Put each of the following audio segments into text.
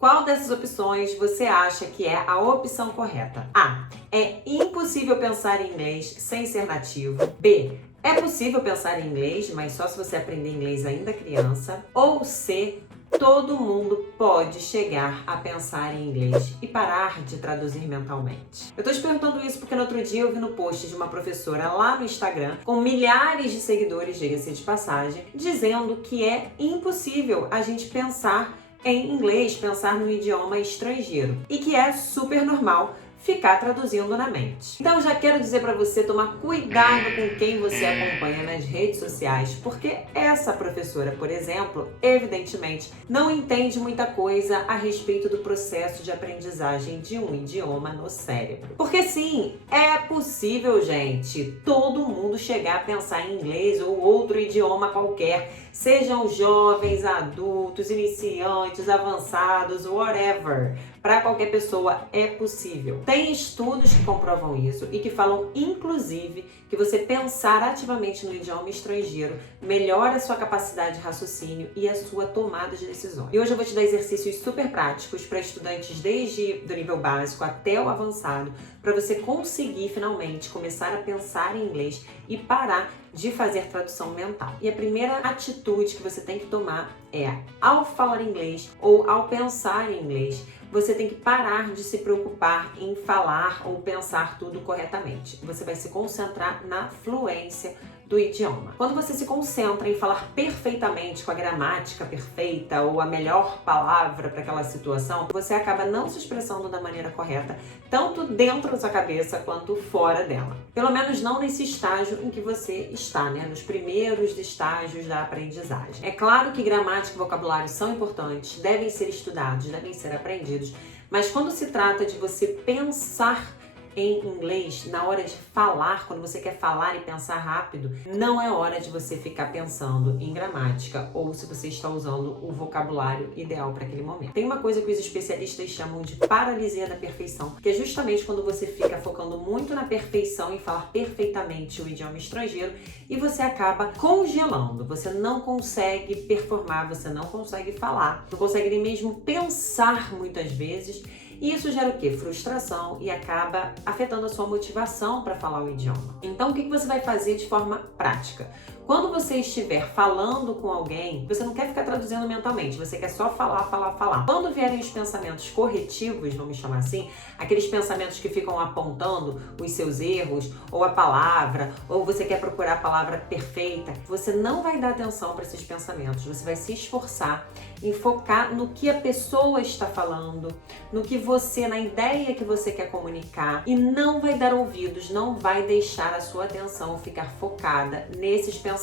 Qual dessas opções você acha que é a opção correta? A. É impossível pensar em inglês sem ser nativo. B. É possível pensar em inglês, mas só se você aprender inglês ainda criança. Ou C. Todo mundo pode chegar a pensar em inglês e parar de traduzir mentalmente. Eu tô te perguntando isso porque no outro dia eu vi no post de uma professora lá no Instagram, com milhares de seguidores, diga-se de passagem, dizendo que é impossível a gente pensar em inglês, pensar no idioma estrangeiro e que é super normal ficar traduzindo na mente. Então eu já quero dizer para você tomar cuidado com quem você acompanha nas redes sociais, porque essa professora, por exemplo, evidentemente não entende muita coisa a respeito do processo de aprendizagem de um idioma no cérebro. Porque sim, é possível, gente, todo mundo chegar a pensar em inglês ou outro idioma qualquer, sejam jovens, adultos, iniciantes, avançados, whatever. Para qualquer pessoa é possível. Tem estudos que comprovam isso e que falam, inclusive, que você pensar ativamente no idioma estrangeiro melhora a sua capacidade de raciocínio e a sua tomada de decisões. E hoje eu vou te dar exercícios super práticos para estudantes desde do nível básico até o avançado, para você conseguir finalmente começar a pensar em inglês e parar de fazer tradução mental. E a primeira atitude que você tem que tomar é, ao falar inglês ou ao pensar em inglês, você tem que parar de se preocupar em falar ou pensar tudo corretamente. Você vai se concentrar na fluência do idioma. Quando você se concentra em falar perfeitamente, com a gramática perfeita ou a melhor palavra para aquela situação, você acaba não se expressando da maneira correta, tanto dentro da sua cabeça quanto fora dela. Pelo menos não nesse estágio em que você está, né? Nos primeiros estágios da aprendizagem. É claro que gramática e vocabulário são importantes, devem ser estudados, devem ser aprendidos, mas quando se trata de você pensar em inglês, na hora de falar, quando você quer falar e pensar rápido, não é hora de você ficar pensando em gramática ou se você está usando o vocabulário ideal para aquele momento. Tem uma coisa que os especialistas chamam de paralisia da perfeição, que é justamente quando você fica focando muito na perfeição, em falar perfeitamente o idioma estrangeiro e você acaba congelando, você não consegue performar, você não consegue falar, não consegue nem mesmo pensar muitas vezes. E isso gera o quê? Frustração e acaba afetando a sua motivação para falar o idioma. Então, o que você vai fazer de forma prática? Quando você estiver falando com alguém, você não quer ficar traduzindo mentalmente, você quer só falar, falar, falar. Quando vierem os pensamentos corretivos, vamos chamar assim, aqueles pensamentos que ficam apontando os seus erros, ou a palavra, ou você quer procurar a palavra perfeita, você não vai dar atenção para esses pensamentos, você vai se esforçar em focar no que a pessoa está falando, no que você, na ideia que você quer comunicar, e não vai dar ouvidos, não vai deixar a sua atenção ficar focada nesses pensamentos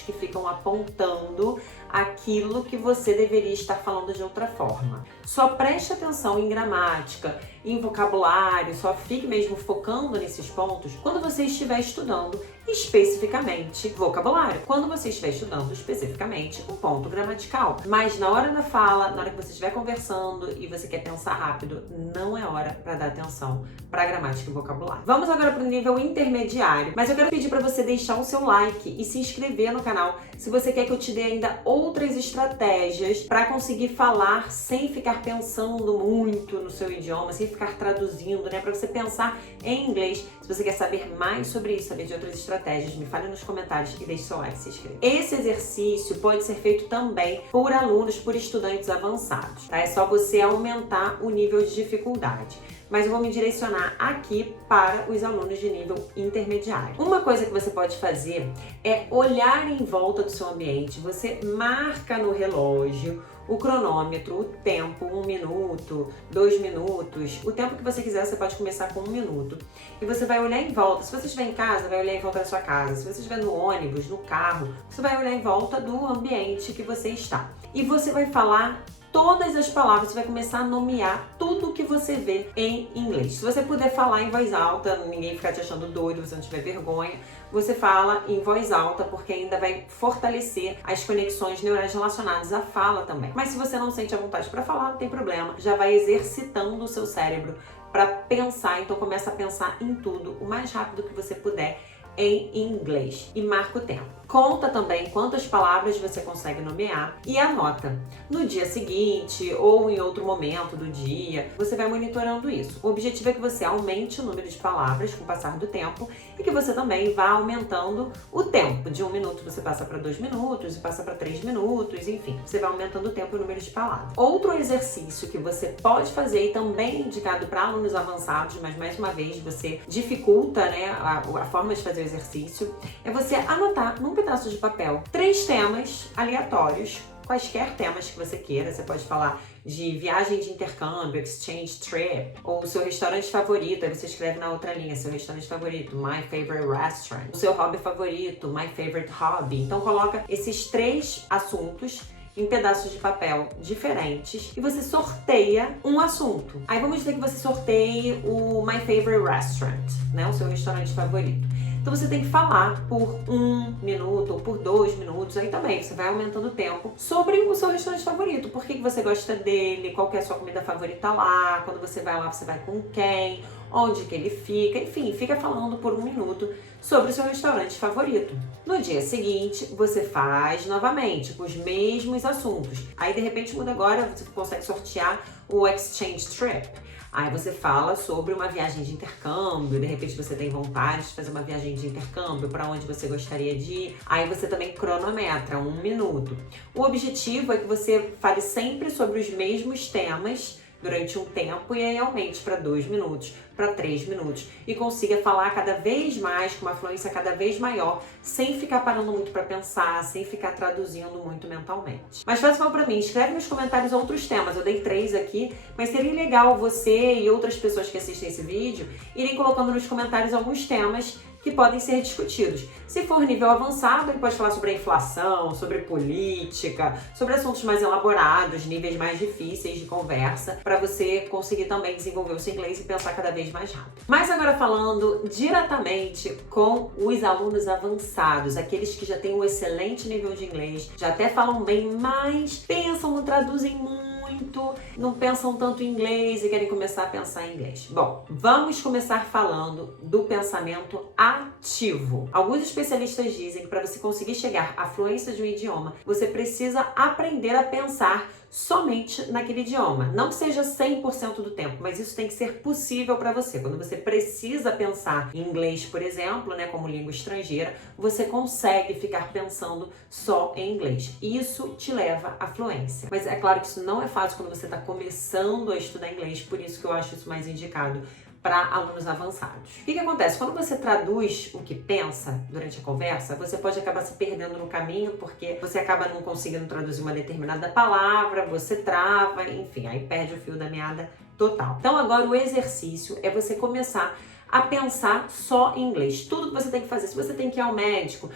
que ficam apontando aquilo que você deveria estar falando de outra forma. Só preste atenção em gramática, em vocabulário, só fique mesmo focando nesses pontos quando você estiver estudando especificamente vocabulário, quando você estiver estudando especificamente um ponto gramatical. Mas na hora da fala, na hora que você estiver conversando e você quer pensar rápido, não é hora para dar atenção para gramática e vocabulário. Vamos agora para o nível intermediário, mas eu quero pedir para você deixar o seu like e se inscrever no canal se você quer que eu te dê ainda outras estratégias para conseguir falar sem ficar pensando muito no seu idioma, sem ficar traduzindo, né? Para você pensar em inglês. Se você quer saber mais sobre isso, saber de outras estratégias, me fale nos comentários e deixe seu like e se inscreva. Esse exercício pode ser feito também por alunos, por estudantes avançados, tá? É só você aumentar o nível de dificuldade. Mas eu vou me direcionar aqui para os alunos de nível intermediário. Uma coisa que você pode fazer é olhar em volta do seu ambiente. Você marca no relógio o cronômetro, o tempo, 1 minuto, 2 minutos, o tempo que você quiser, você pode começar com 1 minuto. E você vai olhar em volta. Se você estiver em casa, vai olhar em volta da sua casa. Se você estiver no ônibus, no carro, você vai olhar em volta do ambiente que você está. E você vai falar todas as palavras, você vai começar a nomear tudo que você vê em inglês. Se você puder falar em voz alta, ninguém ficar te achando doido, você não tiver vergonha, você fala em voz alta, porque ainda vai fortalecer as conexões neurais relacionadas à fala também. Mas se você não sente a vontade para falar, não tem problema, já vai exercitando o seu cérebro para pensar, então começa a pensar em tudo o mais rápido que você puder em inglês e marca o tempo. conta também quantas palavras você consegue nomear e anota. No dia seguinte ou em outro momento do dia, você vai monitorando isso. O objetivo é que você aumente o número de palavras com o passar do tempo e que você também vá aumentando o tempo. De 1 minuto você passa para 2 minutos e passa para 3 minutos, enfim, você vai aumentando o tempo e o número de palavras. Outro exercício que você pode fazer e também indicado para alunos avançados, mas mais uma vez você dificulta, né, a forma de fazer o exercício, é você anotar num pedaço de papel 3 temas aleatórios, quaisquer temas que você queira. Você pode falar de viagem de intercâmbio, exchange trip, ou o seu restaurante favorito, aí você escreve na outra linha, seu restaurante favorito, my favorite restaurant, o seu hobby favorito, my favorite hobby. Então coloca esses 3 assuntos em pedaços de papel diferentes e você sorteia um assunto. Aí vamos dizer que você sorteie o my favorite restaurant, né, o seu restaurante favorito. Então você tem que falar por 1 minuto ou por 2 minutos, aí também você vai aumentando o tempo, sobre o seu restaurante favorito. Por que você gosta dele, qual que é a sua comida favorita lá, quando você vai lá você vai com quem, onde que ele fica, enfim, fica falando por 1 minuto sobre o seu restaurante favorito. No dia seguinte, você faz novamente com os mesmos assuntos. Aí de repente muda agora, você consegue sortear o exchange trip. Aí você fala sobre uma viagem de intercâmbio, de repente você tem vontade de fazer uma viagem de intercâmbio, para onde você gostaria de ir. Aí você também cronometra 1 minuto. O objetivo é que você fale sempre sobre os mesmos temas durante um tempo e aí aumente para 2 minutos, para 3 minutos e consiga falar cada vez mais, com uma fluência cada vez maior, sem ficar parando muito para pensar, sem ficar traduzindo muito mentalmente. Mas faz mal para mim, escreve nos comentários outros temas, eu dei 3 aqui, mas seria legal você e outras pessoas que assistem esse vídeo irem colocando nos comentários alguns temas que podem ser discutidos. Se for nível avançado, ele pode falar sobre a inflação, sobre política, sobre assuntos mais elaborados, níveis mais difíceis de conversa, para você conseguir também desenvolver o seu inglês e pensar cada vez mais rápido. Mas agora falando diretamente com os alunos avançados, aqueles que já têm um excelente nível de inglês, já até falam bem, mas pensam, não traduzem muito, não pensam tanto em inglês e querem começar a pensar em inglês. Bom, vamos começar falando do pensamento ativo. Alguns especialistas dizem que para você conseguir chegar à fluência de um idioma, você precisa aprender a pensar somente naquele idioma. Não que seja 100% do tempo, mas isso tem que ser possível para você. Quando você precisa pensar em inglês, por exemplo, né, como língua estrangeira, você consegue ficar pensando só em inglês. Isso te leva à fluência. Mas é claro que isso não é fácil quando você está começando a estudar inglês, por isso que eu acho isso mais indicado para alunos avançados. O que acontece? Quando você traduz o que pensa durante a conversa, você pode acabar se perdendo no caminho, porque você acaba não conseguindo traduzir uma determinada palavra, você trava, enfim, aí perde o fio da meada total. Então agora o exercício é você começar a pensar só em inglês. Tudo que você tem que fazer. Se você tem que ir ao médico,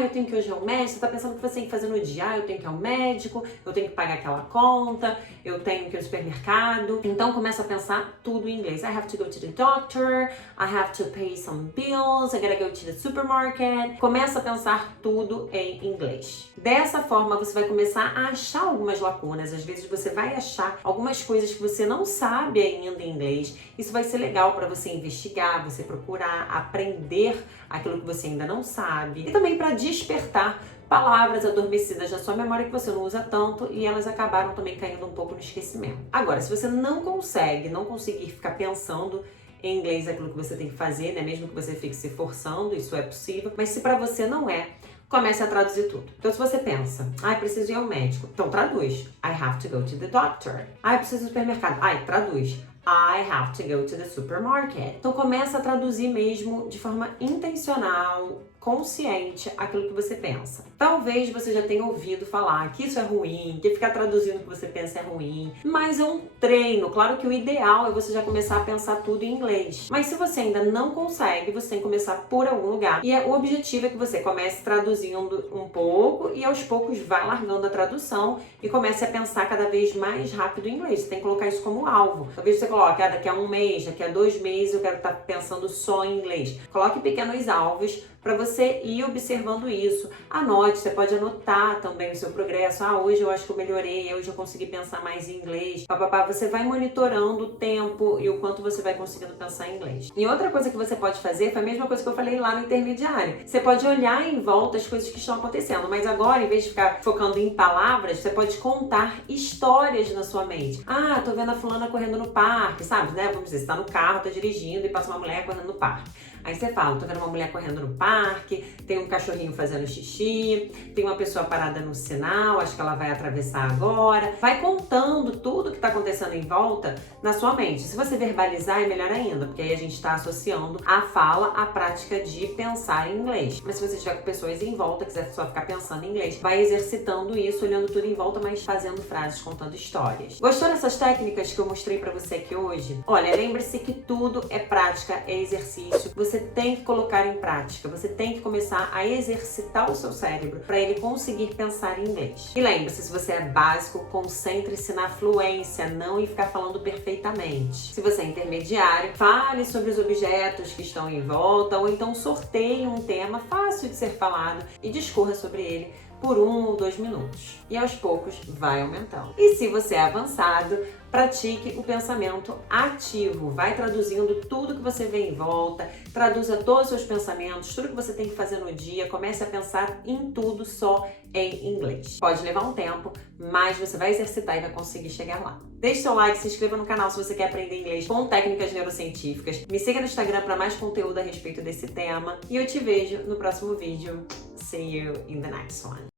eu tenho que ir hoje ao médico, você tá pensando o que você tem que fazer no dia, eu tenho que ir ao médico, eu tenho que pagar aquela conta, eu tenho que ir ao supermercado. Então começa a pensar tudo em inglês. I have to go to the doctor, I have to pay some bills, I gotta go to the supermarket. Começa a pensar tudo em inglês. Dessa forma você vai começar a achar algumas lacunas. Às vezes você vai achar algumas coisas que você não sabe ainda em inglês. Isso vai ser legal para você investigar, você procurar aprender aquilo que você ainda não sabe e também para despertar palavras adormecidas da sua memória que você não usa tanto e elas acabaram também caindo um pouco no esquecimento. Agora, se você não conseguir ficar pensando em inglês aquilo que você tem que fazer, né, mesmo que você fique se forçando, isso é possível, mas se para você não é, comece a traduzir tudo. Então, se você pensa, preciso ir ao médico, então traduz. I have to go to the doctor. Preciso ir ao supermercado. Traduz. I have to go to the supermarket. Então começa a traduzir mesmo de forma intencional, consciente, aquilo que você pensa. Talvez você já tenha ouvido falar que isso é ruim, que ficar traduzindo o que você pensa é ruim, mas é um treino. Claro que o ideal é você já começar a pensar tudo em inglês. Mas se você ainda não consegue, você tem que começar por algum lugar. E o objetivo é que você comece traduzindo um pouco e aos poucos vá largando a tradução e comece a pensar cada vez mais rápido em inglês. Você tem que colocar isso como alvo. Talvez você coloque, daqui a 1 mês, daqui a 2 meses eu quero estar pensando só em inglês. Coloque pequenos alvos para você você ir observando isso. Anote, você pode anotar também o seu progresso. Hoje eu acho que eu melhorei, hoje eu consegui pensar mais em inglês. Papapá, você vai monitorando o tempo e o quanto você vai conseguindo pensar em inglês. E outra coisa que você pode fazer foi a mesma coisa que eu falei lá no intermediário. Você pode olhar em volta as coisas que estão acontecendo, mas agora, em vez de ficar focando em palavras, você pode contar histórias na sua mente. Tô vendo a fulana correndo no parque, sabe, né? Vamos dizer, você tá no carro, tá dirigindo e passa uma mulher correndo no parque. Aí você fala, tô vendo uma mulher correndo no parque, tem um cachorrinho fazendo xixi, tem uma pessoa parada no sinal, acho que ela vai atravessar agora. Vai contando tudo que tá acontecendo em volta na sua mente. Se você verbalizar, é melhor ainda, porque aí a gente tá associando a fala à prática de pensar em inglês. Mas se você tiver com pessoas em volta, quiser só ficar pensando em inglês, vai exercitando isso, olhando tudo em volta, mas fazendo frases, contando histórias. Gostou dessas técnicas que eu mostrei pra você aqui hoje? Olha, lembre-se que tudo é prática, é exercício. Você tem que colocar em prática, você tem que começar a exercitar o seu cérebro para ele conseguir pensar em inglês. E lembre-se, se você é básico, concentre-se na fluência, não em ficar falando perfeitamente. Se você é intermediário, fale sobre os objetos que estão em volta, ou então sorteie um tema fácil de ser falado e discorra sobre ele por 1 ou 2 minutos. E aos poucos vai aumentando. E se você é avançado, pratique o pensamento ativo. Vai traduzindo tudo que você vê em volta, traduza todos os seus pensamentos, tudo que você tem que fazer no dia, comece a pensar em tudo só em inglês. Pode levar um tempo, mas você vai exercitar e vai conseguir chegar lá. Deixe seu like, se inscreva no canal se você quer aprender inglês com técnicas neurocientíficas. Me siga no Instagram para mais conteúdo a respeito desse tema. E eu te vejo no próximo vídeo. See you in the next one.